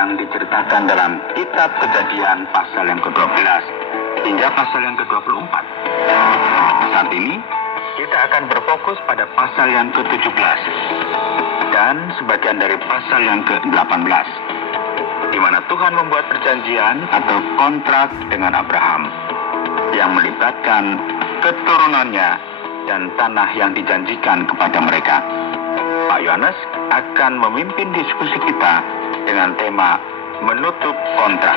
yang diceritakan dalam kitab Kejadian pasal yang ke-12 hingga pasal yang ke-24. Saat ini kita akan berfokus pada pasal yang ke-17 dan sebagian dari pasal yang ke-18, di mana Tuhan membuat perjanjian atau kontrak dengan Abraham yang melibatkan keturunannya dan tanah yang dijanjikan kepada mereka. Pak Yohanes akan memimpin diskusi kita dengan tema menutup kontrak.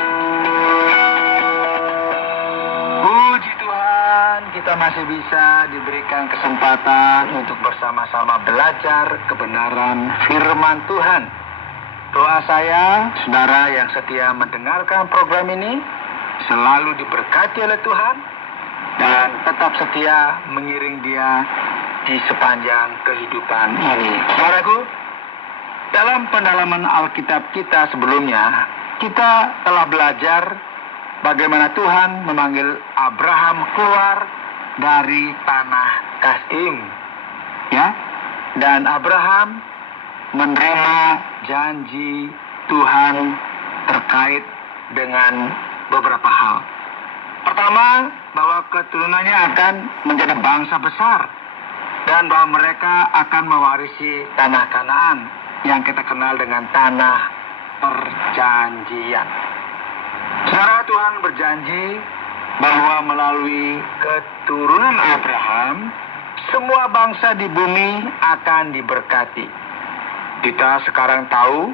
Puji Tuhan, kita masih bisa diberikan kesempatan untuk bersama-sama belajar kebenaran firman Tuhan. Doa saya, saudara yang setia mendengarkan program ini, selalu diberkati oleh Tuhan dan tetap setia mengiring Dia di sepanjang kehidupan ini. Saudaraku, dalam pendalaman Alkitab kita sebelumnya, kita telah belajar bagaimana Tuhan memanggil Abraham keluar dari tanah Kasdim, ya, dan Abraham menerima janji Tuhan terkait dengan beberapa hal. Pertama, bahwa keturunannya akan menjadi bangsa besar dan bahwa mereka akan mewarisi tanah Kanaan yang kita kenal dengan tanah perjanjian. Saudara, Tuhan berjanji bahwa melalui keturunan Abraham, semua bangsa di bumi akan diberkati. Kita sekarang tahu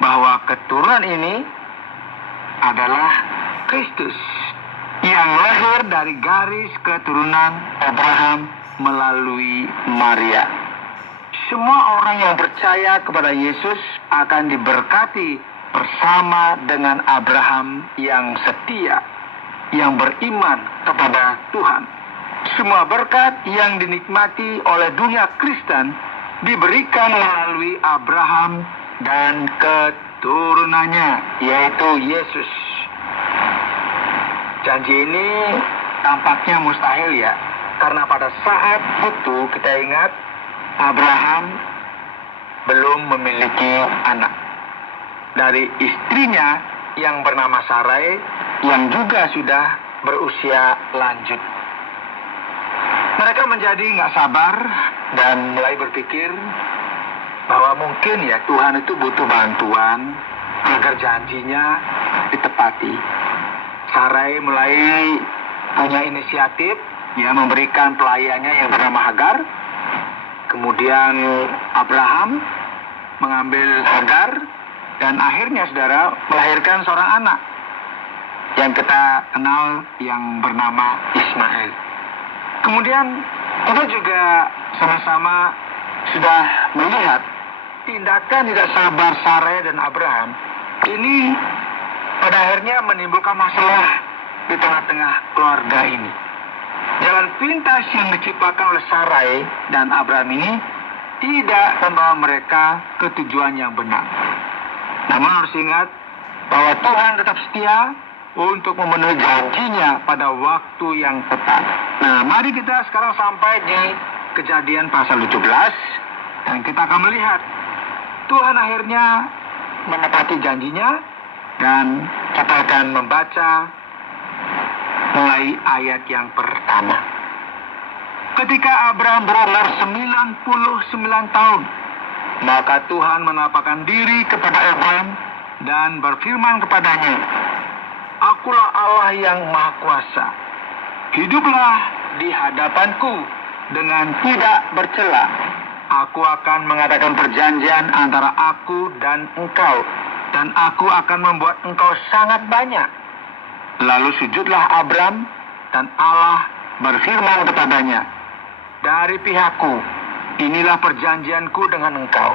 bahwa keturunan ini adalah Kristus yang lahir dari garis keturunan Abraham melalui Maria. Semua orang yang percaya kepada Yesus akan diberkati bersama dengan Abraham yang setia, yang beriman kepada Tuhan. Semua berkat yang dinikmati oleh dunia Kristen diberikan melalui Abraham dan keturunannya, yaitu Yesus. Janji ini tampaknya mustahil, ya, karena pada saat itu kita ingat Abraham belum memiliki anak dari istrinya yang bernama Sarai, yang juga sudah berusia lanjut. Mereka menjadi nggak sabar dan mulai berpikir bahwa mungkin ya Tuhan itu butuh bantuan agar janjinya ditepati. Sarai mulai punya inisiatif, ya, memberikan pelayannya yang bernama Hagar. Kemudian Abraham mengambil Hagar dan akhirnya, saudara, melahirkan seorang anak yang kita kenal yang bernama Ismail. Kemudian kita juga sama-sama sudah melihat tindakan tidak sabar Sarai dan Abraham ini pada akhirnya menimbulkan masalah di tengah-tengah keluarga ini. Jalan pintas yang diciptakan oleh Sarai dan Abraham ini tidak membawa mereka ke tujuan yang benar. Namun harus ingat bahwa Tuhan tetap setia untuk memenuhi janjinya pada waktu yang tepat. Nah, mari kita sekarang sampai di Kejadian pasal 17 dan kita akan melihat Tuhan akhirnya menepati janjinya, dan kita akan membaca mulai ayat yang pertama. Ketika Abraham berumur 99 tahun, maka Tuhan menampakkan diri kepada Abraham dan berfirman kepadanya, "Akulah Allah yang Maha Kuasa. Hiduplah di hadapanku dengan tidak bercela. Aku akan mengadakan perjanjian antara aku dan engkau, dan aku akan membuat engkau sangat banyak." Lalu sujudlah Abram, dan Allah berfirman kepadanya, "Dari pihakku, inilah perjanjianku dengan engkau.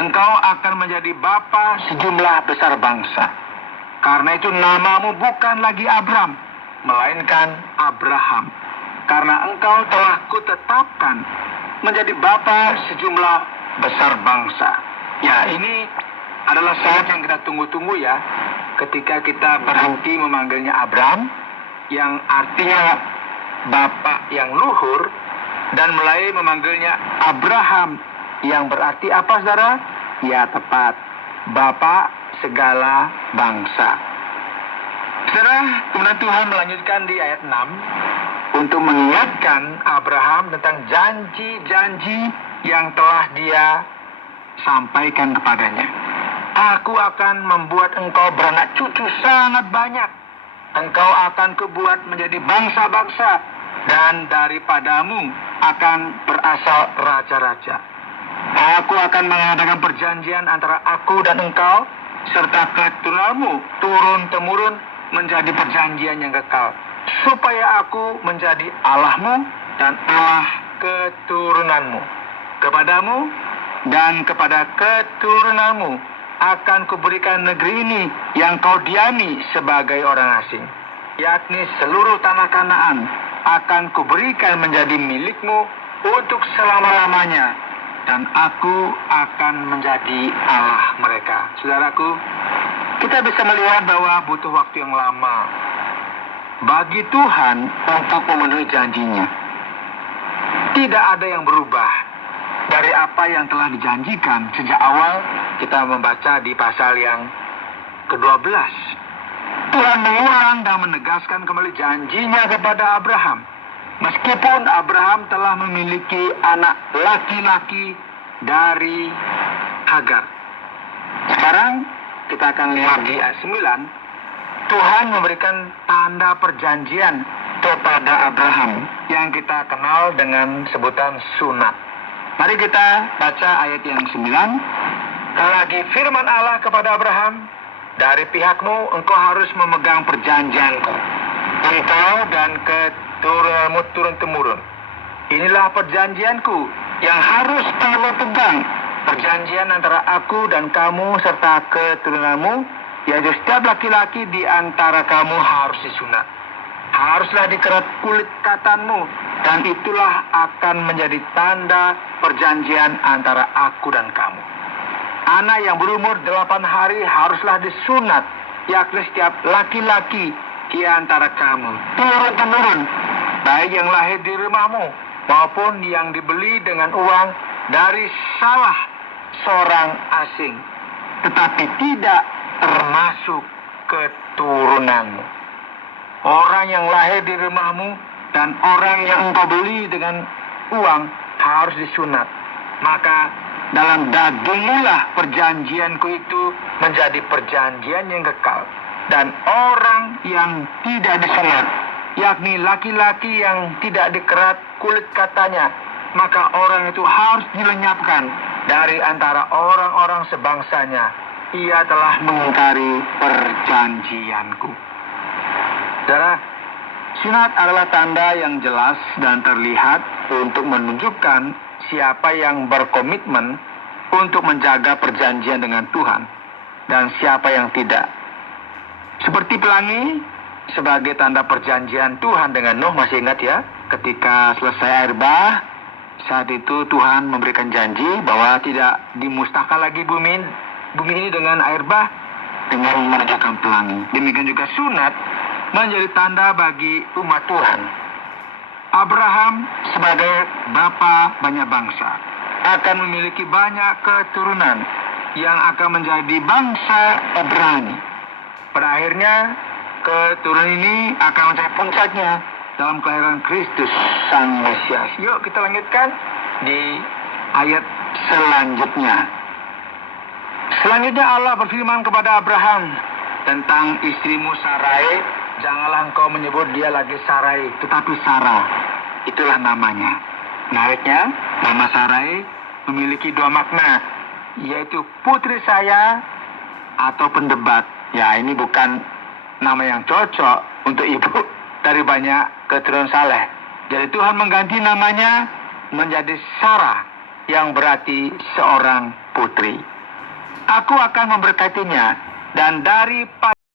Engkau akan menjadi bapa sejumlah besar bangsa. Karena itu namamu bukan lagi Abram, melainkan Abraham. Karena engkau telah kutetapkan menjadi bapa sejumlah besar bangsa." Ya, ini adalah saat yang kita tunggu-tunggu, ya, ketika kita berhenti memanggilnya Abram, yang artinya bapak yang luhur, dan mulai memanggilnya Abraham, yang berarti apa, saudara? Ya, tepat, bapak segala bangsa. Saudara, kemudian Tuhan melanjutkan di ayat 6 untuk mengingatkan Abraham tentang janji-janji yang telah dia sampaikan kepadanya. Aku akan membuat engkau beranak cucu sangat banyak. Engkau akan kubuat menjadi bangsa-bangsa, dan daripadamu akan berasal raja-raja. Aku akan mengadakan perjanjian antara aku dan engkau, serta keturunanmu turun-temurun menjadi perjanjian yang kekal, supaya aku menjadi Allahmu dan Allah keturunanmu. Kepadamu dan kepada keturunanmu akan kuberikan negeri ini yang kau diami sebagai orang asing, yakni seluruh tanah Kanaan akan kuberikan menjadi milikmu untuk selama-lamanya, dan aku akan menjadi Allah mereka. Saudaraku, kita bisa melihat bahwa butuh waktu yang lama bagi Tuhan untuk memenuhi janjinya. Tidak ada yang berubah dari apa yang telah dijanjikan sejak awal kita membaca di pasal yang ke-12. Tuhan mengulang dan menegaskan kembali janjinya kepada Abraham. Meskipun Abraham telah memiliki anak laki-laki dari Hagar. Sekarang kita akan lihat di ayat 9. Tuhan memberikan tanda perjanjian kepada Abraham yang kita kenal dengan sebutan sunat. Mari kita baca ayat yang 9. Lagi firman Allah kepada Abraham, dari pihakmu engkau harus memegang perjanjianku, engkau dan keturunanmu turun-temurun. Inilah perjanjianku yang harus kamu pegang, perjanjian antara aku dan kamu serta keturunanmu, yaitu setiap laki-laki di antara kamu harus disunat. Haruslah dikerat kulit katanmu, dan itulah akan menjadi tanda perjanjian antara aku dan kamu. Anak yang berumur 8 hari haruslah disunat, yakni setiap laki-laki di antara kamu, turun-temurun, baik yang lahir di rumahmu maupun yang dibeli dengan uang dari salah seorang asing, tetapi tidak termasuk keturunanmu. Orang yang lahir di rumahmu dan orang yang engkau beli dengan uang harus disunat. Maka dalam daginglah perjanjianku itu menjadi perjanjian yang kekal. Dan orang yang tidak disunat, yakni laki-laki yang tidak dikerat kulit katanya, maka orang itu harus dilenyapkan dari antara orang-orang sebangsanya. Ia telah mengingkari perjanjianku. Saudara, sunat adalah tanda yang jelas dan terlihat untuk menunjukkan siapa yang berkomitmen untuk menjaga perjanjian dengan Tuhan dan siapa yang tidak. Seperti pelangi sebagai tanda perjanjian Tuhan dengan Nuh, masih ingat ya? Ketika selesai air bah, saat itu Tuhan memberikan janji bahwa tidak dimusnahkan lagi bumi ini dengan air bah, dengan menunjukkan pelangi. Demikian juga sunat menjadi tanda bagi umat Tuhan. Abraham sebagai bapa banyak bangsa akan memiliki banyak keturunan yang akan menjadi bangsa Ibrani. Pada akhirnya keturunan ini akan mencapai puncaknya dalam kelahiran Kristus Sang Mesias. Yuk kita lanjutkan di ayat selanjutnya. Selanjutnya Allah berfirman kepada Abraham tentang istrimu Sarai. Janganlah engkau menyebut dia lagi Sarai, tetapi Sarah. Itulah namanya. Menariknya, nama Sarai memiliki 2 makna, yaitu putri saya atau pendebat. Ya, ini bukan nama yang cocok untuk ibu dari banyak keturunan saleh. Jadi Tuhan mengganti namanya menjadi Sarah, yang berarti seorang putri. Aku akan memberkatinya, dan dari